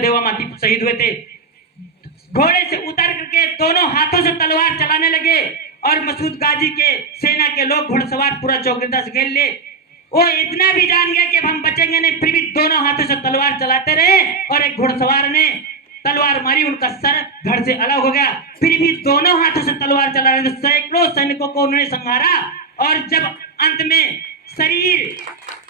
देवामाती शहीद हुए थे। घोड़े से उतर करके दोनों हाथों से तलवार चलाने लगे और मसूद गाजी के सेना के लोग घुड़सवार पूरा चौकीदार से घेर ले। वो इतना भी जान गया कि अब हम बचेंगे नहीं, फिर भी दोनों हाथों से तलवार चलाते रहे और एक घुड़सवार ने तलवार मारी, उनका सर धड़ से अलग हो गया। फिर भी दोनों हाथों से तलवार चला रहे थे, सैकड़ों सैनिकों को उन्होंने संहारा और जब अंत में शरीर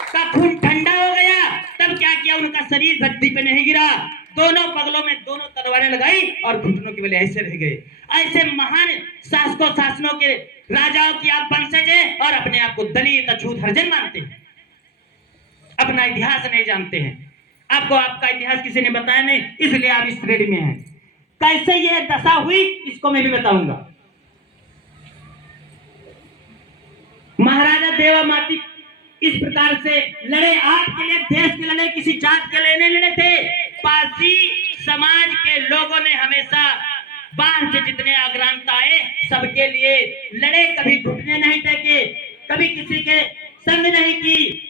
का खून ठंडा हो गया तब क्या किया, उनका शरीर धरती पे नहीं गिरा, दोनों पगलों में दोनों तलवारें लगाई और घुटनों के बल ऐसे रह गए। ऐसे महान शासकों शासनों के राजाओं की आप वंशज हैं और अपने आप को दलित अछूत हरिजन मानते हैं, अपना इतिहास नहीं जानते हैं। आपको आपका इतिहास किसी ने बताया नहीं, इसलिए आप इस श्रेणी में हैं। कैसे ये दशा हुई इसको मैं भी बताऊंगा। महाराजा देवामाती इस प्रकार से लड़े, आपके लिए, देश के लड़े, किसी जात के लिए नहीं लड़े थे। पारसी समाज के लोगों ने हमेशा बाहर से जितने आक्रांत आए सबके लिए लड़े, कभी घुटने नहीं टेके, कभी किसी के संग नहीं की।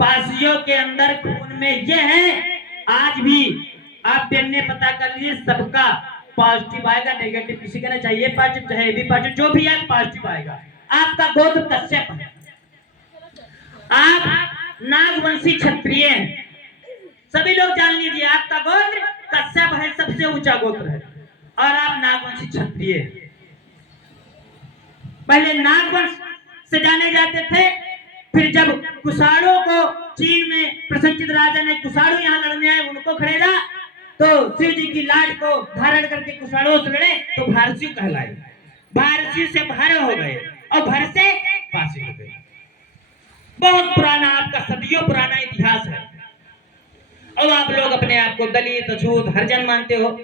पारसियों के अंदर खून में ये है, आज भी आप पहनने पता कर लीजिए, सबका पॉजिटिव आएगा, नेगेटिव किसी का नहीं चाहिए। पॉजिटिव चाहे भी पॉजिटिव जो भी है पॉजिटिव आएगा। आपका गोत्र कश्यप है, आप नागवंशी क्षत्रिय हैं, सभी लोग जान लीजिए आपका गोत्र कश्यप है, सबसे ऊंचा गोत्र है और आप नागवंशी क्षत्रिय हैं। पहले नागवंश से जाने जाते थे, फिर जब कुषाणों को चीन में प्रसन्नचित्त राजा ने कुषाणु यहाँ लड़ने आए उनको खरीदा तो शिव जी की लाट को धारण करके कुषाणों से लड़े तो भारसियों कहलाए, भारसियों से भर हो गए और भर से पासी हो गए। बहुत पुराना, आपका सदियों पुराना इतिहास है और आप लोग अपने आप को दलित अछूत हरिजन मानते हो।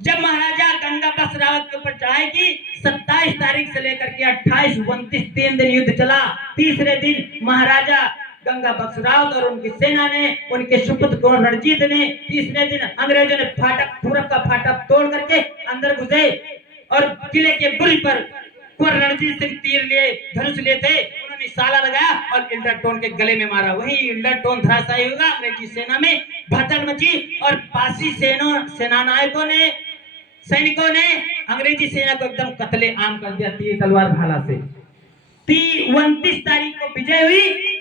जब महाराजा गंगा बख्श रावत के ऊपर चढ़ाई की 27 तारीख से लेकर के 28, 29 3 दिन युद्ध चला। तीसरे दिन महाराजा गंगा बख्श रावत और उनकी सेना ने, उनके सुपुत्र रणजीत ने, तीसरे दिन अंग्रेजों ने फाटक, पूरब का फाटक तोड़ करके अंदर घुसे और किले के बुर्ज पर रणजीत सिंह तीर लिए, धनुष लिए थे, उन्होंने साला लगाया और इंडरटोन के गले में मारा। वही इंडरटोन धराशायी हुआ, अंग्रेजी सेना में भसड़ मची और पासी सेना नायकों ने, सैनिकों ने अंग्रेजी सेना को एकदम कत्ले आम कर दिया तीर तलवार भाला से। 29 तारीख को विजय हुई,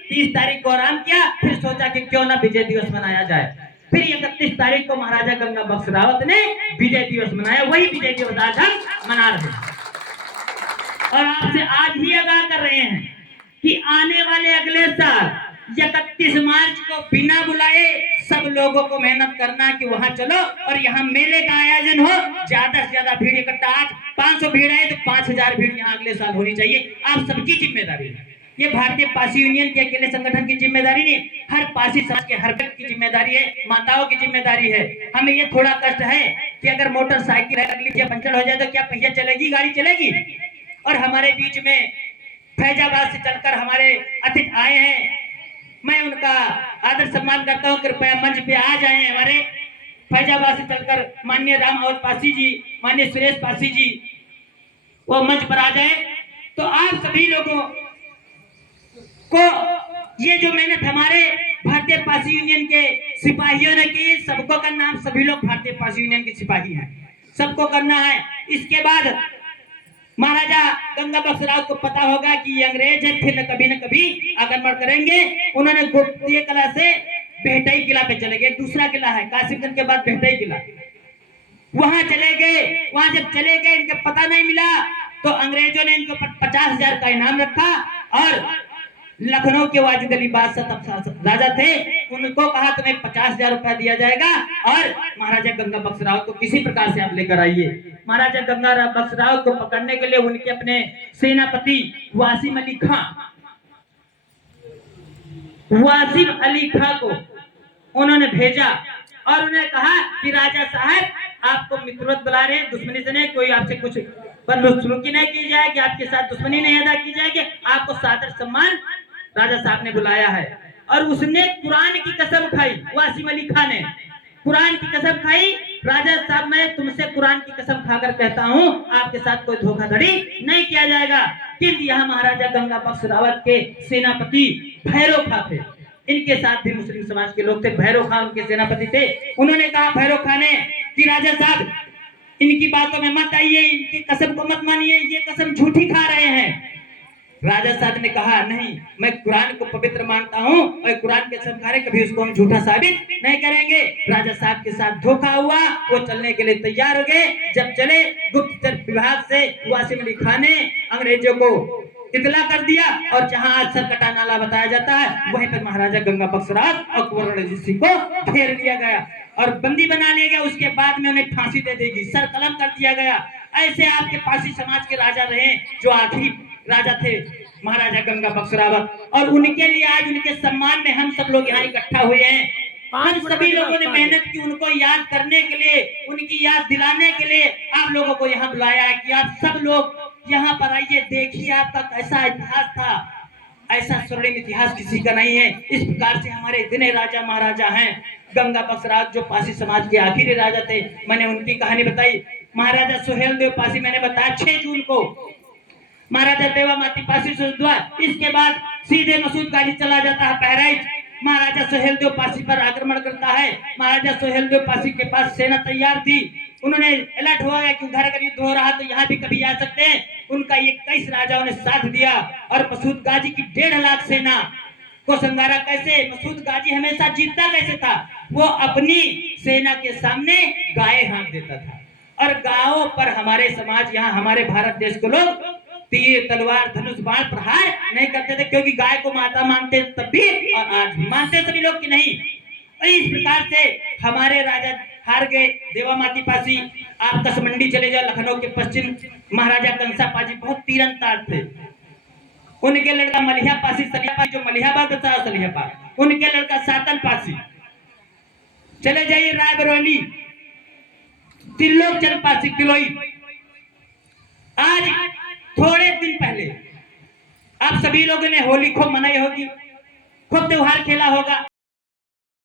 30 तारीख को आराम किया, फिर सोचा कि क्यों ना विजय दिवस मनाया जाए। फिर 31 तारीख को महाराजा गंगा बख्श रावत ने विजय दिवस मनाया, वही विजय दिवस आज हम मना रहे हैं और आपसे आज ही आगाह कर रहे हैं कि आने वाले अगले साल 31 मार्च को बिना बुलाए सब लोगों को मेहनत करना कि वहां चलो और यहाँ मेले का आयोजन हो, ज्यादा से ज्यादा भीड़ इकट्ठा। आज 500 भीड़ है तो 5000 भीड़ यहाँ अगले साल होनी चाहिए। आप सबकी जिम्मेदारी है, ये भारतीय पासी यूनियन के अकेले संगठन की जिम्मेदारी नहीं, हर पासी समाज के हर व्यक्ति की जिम्मेदारी है, माताओं की जिम्मेदारी है। हमें ये थोड़ा कष्ट है कि अगर मोटरसाइकिल अगली पंचर हो जाए तो क्या पहिया चलेगी, गाड़ी चलेगी। और हमारे बीच में फैजाबाद से चलकर हमारे अतिथि आए हैं, मैं उनका आदर सम्मान करता हूं, कृपया मंच पे आ जाएं। हमारे फैजाबाद से चलकर माननीय राम और पासी जी, माननीय सुरेश पासी जी वो मंच पर आ जाए। तो आप सभी लोगों को ये जो मेहनत हमारे भारतीय पासी यूनियन के सिपाहियों ने की, सबको करना, हम सभी लोग भारतीय पासी यूनियन के सिपाही हैं, सबको करना है। इसके बाद महाराजा गंगा बख्श रावत को पता होगा कि ये अंग्रेज है, फिर न कभी आक्रमण करेंगे। उन्होंने गुप्तीय कला से बेहटई किला पे चले गए, दूसरा किला है कासिमगंज के बाद बेहटई किला, वहां चले गए। वहां जब चले गए इनका पता नहीं मिला तो अंग्रेजों ने इनको 50,000 का इनाम रखा और लखनऊ के वाजिद अली बादशाह राजा थे, उनको कहा तुम्हें 50,000 रुपया दिया जाएगा और महाराजा गंगा बख्श रावत को किसी प्रकार से आप लेकर आइए। महाराजा गंगा बख्श रावत को पकड़ने के लिए उनके अपने सेनापति वासिम अली खां को उन्होंने भेजा और उन्हें कहा कि राजा साहब आपको मित्रवत बुला रहे हैं, दुश्मनी से नहीं, कोई आपसे कुछ बदसलूकी नहीं की जाएगी, आपके साथ दुश्मनी नहीं अदा की जाएगी, आपको सादर सम्मान राजा साहब ने बुलाया है। और उसने कुरान की कसम खाई, वासिम अली खान ने कुरान की कसम खाई, राजा साहब मैं तुमसे कुरान की कसम खाकर कहता हूँ आपके साथ कोई धोखाधड़ी नहीं किया जाएगा। किंतु यहाँ महाराजा गंगा बख्श रावत के सेनापति भैरव खां थे, इनके साथ भी मुस्लिम समाज के लोग थे। भैरव खान उनके सेनापति थे। उन्होंने कहा भैरव खान ने कि राजा साहब इनकी बातों में मत आइए, इनकी कसम को मत मानिए, ये कसम झूठी खा रहे हैं। राजा साहब ने कहा नहीं, मैं कुरान को पवित्र मानता हूँ और कुरान के कसम खा रहे, कभी उसको हम झूठा साबित नहीं करेंगे। राजा साहब के साथ धोखा हुआ, वो चलने के लिए तैयार हो गए। जब चले, गुप्तचर विभाग से वासिम अली खान ने अंग्रेजों को इतला कर दिया और जहां आज सरकटा नाला बताया जाता है वहीं पर महाराजा गंगा बख्शराज और कुंवर रणजीत सिंह को घेर लिया गया और बंदी बना लिया गया। उसके बाद में उन्हें फांसी दे देगी, सर कलम कर दिया गया। ऐसे आपके पासी समाज के राजा रहे जो आखिरी राजा थे महाराजा गंगा बख्शरावत, और उनके लिए आज उनके सम्मान में हम सब लोग यहाँ इकट्ठा हुए हैं। हम सभी लोगों ने मेहनत की उनको याद करने के लिए, उनकी याद दिलाने के लिए आप लोगों को यहाँ बुलाया है कि आप सब लोग यहाँ पर आइए, देखिए आपका कैसा इतिहास था। ऐसा स्वर्णिम इतिहास किसी का नहीं है। इस प्रकार से हमारे इतने राजा महाराजा हैं। गंगा बख्शराज जो पासी समाज के आखिरी राजा थे, मैंने उनकी कहानी बताई। महाराजा सुहेल देव पासी मैंने बताया 6 जून को महाराजा देवामाती पासी से हुआ। इसके बाद सीधे मसूद गाजी चला जाता है बहराइच। महाराजा सुहेल देव पासी पर आक्रमण करता है। महाराजा सुहेल देव पासी के पास सेना तैयार थी। उन्होंने अलर्ट हुआ है कि उधर अगर युद्ध हो रहा तो यहाँ भी कभी आ सकते हैं। उनका 21 राजाओं ने साथ दिया और मसूद गाजी की 1.5 लाख सेना को संगारा। कैसे? मसूद गाजी हमेशा जीतता कैसे था? वो अपनी सेना के सामने गाय हाँक देता था। और गायों पर हमारे समाज, यहाँ हमारे भारत देश को लोग तीर तलवार धनुष बाण प्रहार नहीं करते थे, क्योंकि गाय को माता मानते तब भी और आज भी मानते सभी लोग कि नहीं। और इस प्रकार से हमारे राजा हार गए। देवामाती पासी, आप कसमंडी चले जाओ लखनऊ के पश्चिम, महाराजा कंसा पाजी बहुत तीरंदाज थे। उनके लड़का मलिहा पासी सलिया पासी, जो मलिहाबाद था सलिया पासी, उनके लड़का सातन पासी। चले जाइए रायबरेली, त्रिलोकचंद पासी किलोई। आज थोड़े दिन पहले आप सभी लोगों ने होली खूब मनाई होगी, खूब त्योहार खेला होगा।